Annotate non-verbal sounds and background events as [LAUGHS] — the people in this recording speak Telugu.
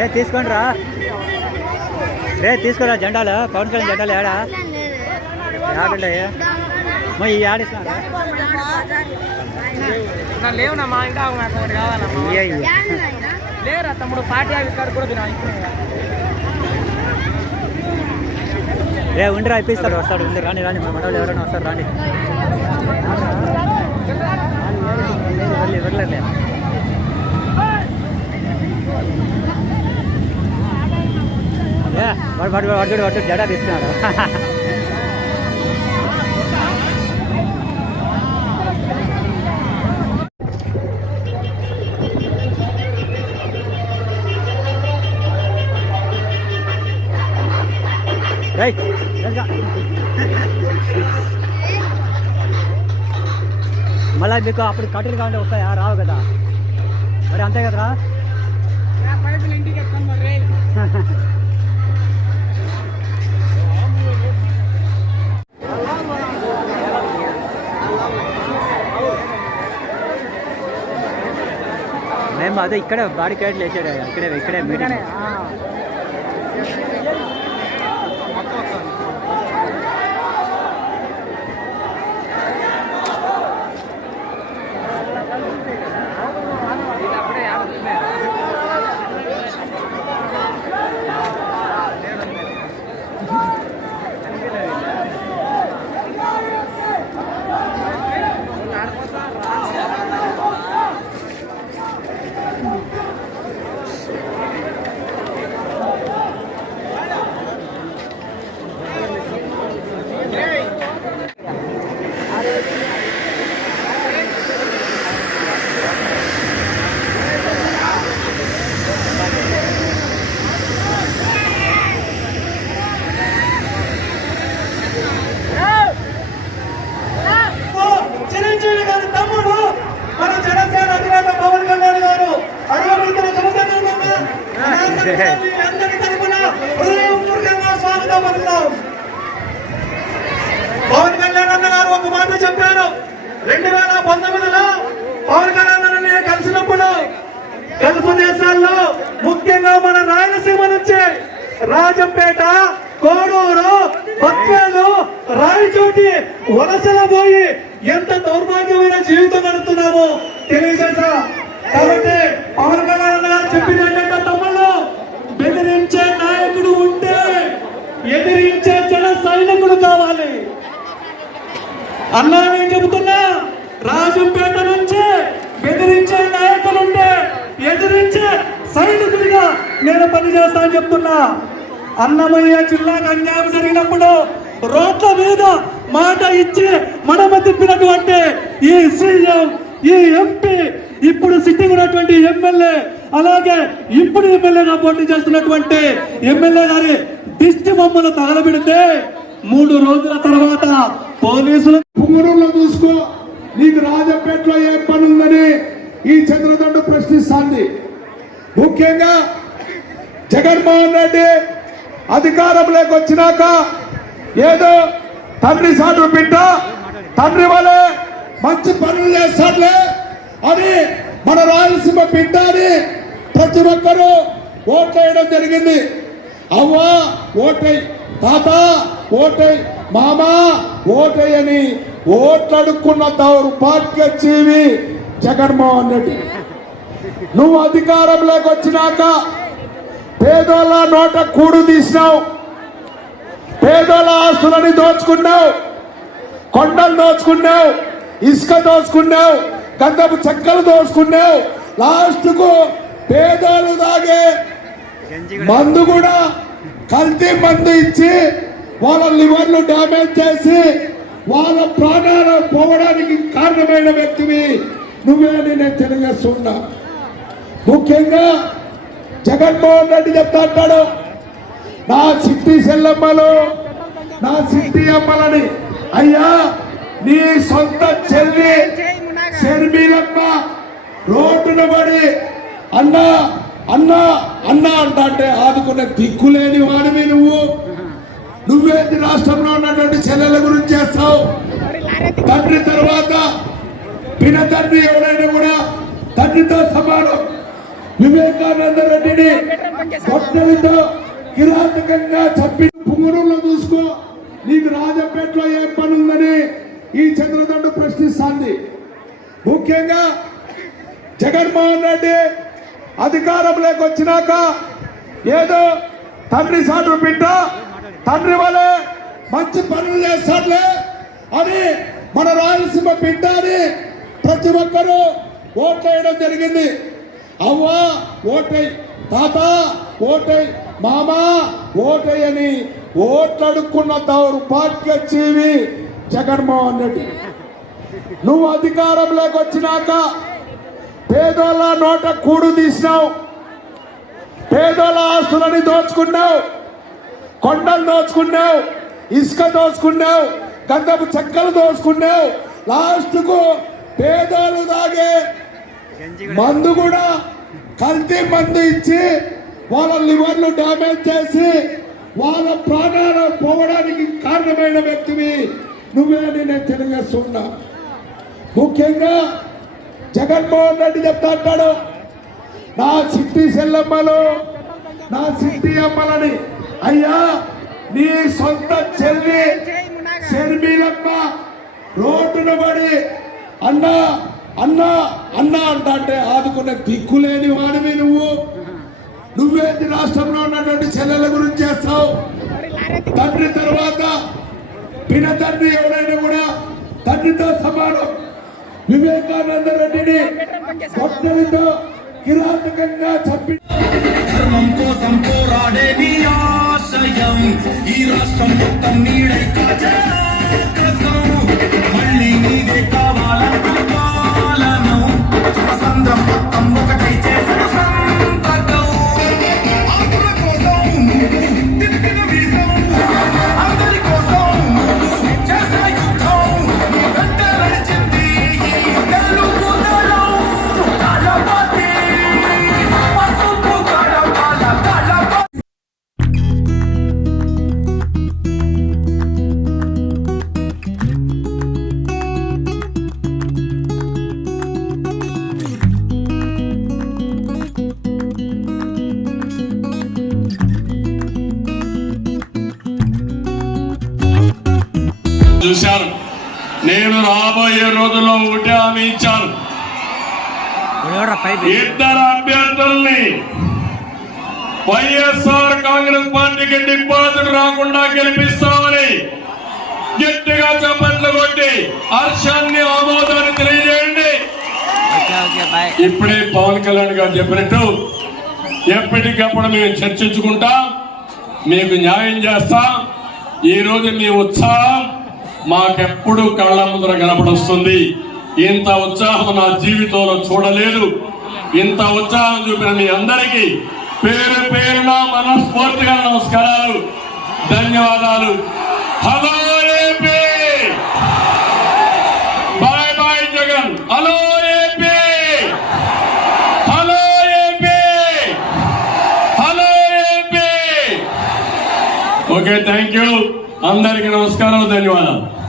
రే తీసుకోండి రా రే తీసుకోరా జెండాలు పవన్ కళ్యాణ్ జెండాలు ఏడా యాడండి మా ఈ ఒకటి కావాలమ్మా లేరా తమ్ముడు పార్టీ ఆఫీస్ కాడ రే ఉండి రా ఇప్పిస్తాడు వస్తాడు ఉంది రాని రాని మా మనవాళ్ళు ఎవరైనా వస్తారు రాని వెళ్ళి వెళ్ళలే వాడు వాడు వాడు వాడు జడా తీసుకున్నాడు. రైట్. మళ్ళీ మీకు అప్పుడు కట్టెలు కావాలంటే వస్తాయా? రావు కదా. మరి అంతే కదరా? ఇంటికి [LAUGHS] ఎత్తాను మరి మేము అదే ఇక్కడ బాడీ క్యాట్లు వేసాడు ఇక్కడే ఇక్కడే మీటింగ్ వేల పంతొమ్మిదిలో పవన్ కళ్యాణ్ నేను కలిసినప్పుడు గల్ఫ్ దేశాల్లో ముఖ్యంగా మన రాయలసీమ నుంచి రాజంపేట కోడూరు బత్వేలు రాయచోటి వలసల పోయి ఎంత దౌర్భాగ్యమైన జీవితం గడుపుతున్నామో తెలియజేసా కాబట్టి పవన్ కళ్యాణ్ గారు చెప్పింది ఏంటంటే తమ్ముళ్ళు బెదిరించే నాయకుడు ఉంటే ఎదిరించే జన సైనికుడు కావాలి. అన్నాని రాజంపేట నుంచి బెదిరించే నాయకులుంటే ఎదిరించే సైనికుడిగా నేను పనిచేస్తా అని చెప్తున్నా. అన్నమయ్య జిల్లాకు అన్యాయం జరిగినప్పుడు రోడ్ల మీద మాట ఇచ్చి మడమ తిప్పినటువంటి ఈ సీఎం ఈ ఎంపీ ఇప్పుడు సిట్టింగ్ ఉన్నటువంటి ఎమ్మెల్యే అలాగే ఇప్పుడు ఎమ్మెల్యేగా పోటీ చేస్తున్నటువంటి ఎమ్మెల్యే గారి దిష్టి బొమ్మలు తగలబెడితే మూడు రోజుల తర్వాత పోలీసులు పుంగనూరులో చూసుకో. నీకు రాజపేటలో ఏ పని ఉందని ఈ చంద్రదండ ప్రశ్నిస్తాంది. ముఖ్యంగా జగన్మోహన్ రెడ్డి అధికారంలోకి వచ్చినాక ఏదో తండ్రి సాటు బిడ్డ తండ్రి వలే మంచి పనులు చేస్తాడులే అని మన రాయలసీమ బిడ్డ అని ప్రతి ఒక్కరూ ఓట్లేయడం జరిగింది. అవ్వ ఓటై తాత ఓటై మామ ఓటై అని ఓట్లడుక్కున్న పార్టీ వచ్చేవి జగన్మోహన్ రెడ్డి. నువ్వు అధికారంలోకి వచ్చినాక పేదోళ్ళ నోట కూడు తీసినావు. పేదోళ్ళ ఆస్తులని దోచుకున్నావు. కొండలు దోచుకున్నావు. ఇసుక దోచుకున్నావు. గంధపు చెక్కలు దోచుకున్నావు. లాస్ట్కు పేదోళ్ళు తాగే మందు కూడా కల్తీ మందు ఇచ్చి వాళ్ళ లివర్లు డ్యామేజ్ చేసి వాళ్ళ ప్రాణాలు పోవడానికి కారణమైన వ్యక్తివి నువ్వే అని నేను తెలియజేస్తున్నా. ముఖ్యంగా జగన్మోహన్ రెడ్డి చెప్తా అంటాడు నా సిట్టి సెల్లమ్మలు నా సిట్టి అమ్మలని అయ్యా నీ సొంత చెల్లి షర్మీలమ్మ రోడ్డున పడి అన్నా అన్నా అన్నా అంటే ఆదుకునే దిక్కులేని వాడివి నువ్వు. నువ్వేంటి రాష్ట్రంలో ఉన్నటువంటి చెల్లెల గురించి చేస్తావు. తండ్రి తర్వాత పిన తండ్రి ఎవరైనా కూడా తండ్రితో సమానం. వివేకానంద రెడ్డిని కొట్టలతో కిరాతకంగా చంపి పుంగనూరులో చూసుకో. నీకు రాజపేటలో ఏం పని ఉందని ఈ చంద్రదండ ప్రశ్నిస్తాంది. ముఖ్యంగా జగన్మోహన్ రెడ్డి అధికారంలోకి వచ్చినాక ఏదో తండ్రి సాటు బిడ్డ తండ్రి వలే మంచి పనులు చేస్తాడులే అని మన రాయలసీమ బిడ్డ అని ప్రతి ఒక్కరూ ఓట్లేయడం జరిగింది. అవ్వ ఓటై తాత ఓటై మామ ఓటై అని ఓట్లడుక్కున్న దౌర్భాగ్య జీవి జగన్మోహన్ రెడ్డి. నువ్వు అధికారంలోకి వచ్చినాక పేదోళ్ళ నోట కూడు తీసినావు. పేదోళ్ళ ఆస్తులని దోచుకున్నావు. కొండలు దోచుకున్నావు ఇసుక దోచుకున్నావు గంధపు చెక్కలు దోచుకున్నావు. లాస్ట్కు పేదోళ్ళు తాగే మందు కూడా కల్తీ మందు ఇచ్చి వాళ్ళ లివర్లు డ్యామేజ్ చేసి వాళ్ళ ప్రాణాలు పోవడానికి కారణమైన వ్యక్తివి నువ్వే అని నేను తెలియజేస్తున్నా. ముఖ్యంగా జగన్మోహన్ రెడ్డి చెప్తా అంటాడు నా సిట్టి సెల్లమ్మలు నా సిట్టి అమ్మలని అయ్యా నీ సొంత చెల్లి శర్మిలమ్మ రోడ్డున పడి అన్నా అన్నా అన్నా అంటే ఆదుకున్న దిక్కులేని వాడివి నువ్వు. నువ్వేంటి రాష్ట్రంలో ఉన్నటువంటి చెల్లెల గురించి చేస్తావు? తండ్రి తర్వాత పిన తండ్రి ఎవరైనా కూడా తండ్రితో సమానం. వివేకానంద రెడ్డిని కొట్టలతో కిరాతకంగా చంపి ధర్మం కోసం పోరాడే నీ ఆశయం. ఈ రాష్ట్రం మొత్తం నీడై కాచే ఇద్దరు అభ్యర్థుల్ని వైఎస్ఆర్ కాంగ్రెస్ పార్టీకి డిపాజిట్ రాకుండా గెలిపిస్తామని గట్టిగా చప్పట్లు కొట్టి హర్షాన్ని ఆమోదాన్ని తెలియజేయండి. ఇప్పుడే పవన్ కళ్యాణ్ గారు చెప్పినట్టు ఎప్పటికప్పుడు మేము చర్చించుకుంటాం మీకు న్యాయం చేస్తాం ఈ రోజు మీ ఉత్సాహం మాకెప్పుడు కళ్ళ ముందర కనపడొస్తుంది. ఇంత ఉత్సాహం నా జీవితంలో చూడలేదు. ఇంత ఉత్సాహం చూపిన మీ అందరికీ పేరు పేరున మనస్ఫూర్తిగా నమస్కారాలు. ధన్యవాదాలు. Hello AP! Bye bye Jagan. Hello AP! Hello AP! Hello AP! Okay thank you. అందరికీ నమస్కారం ధన్యవాదాలు.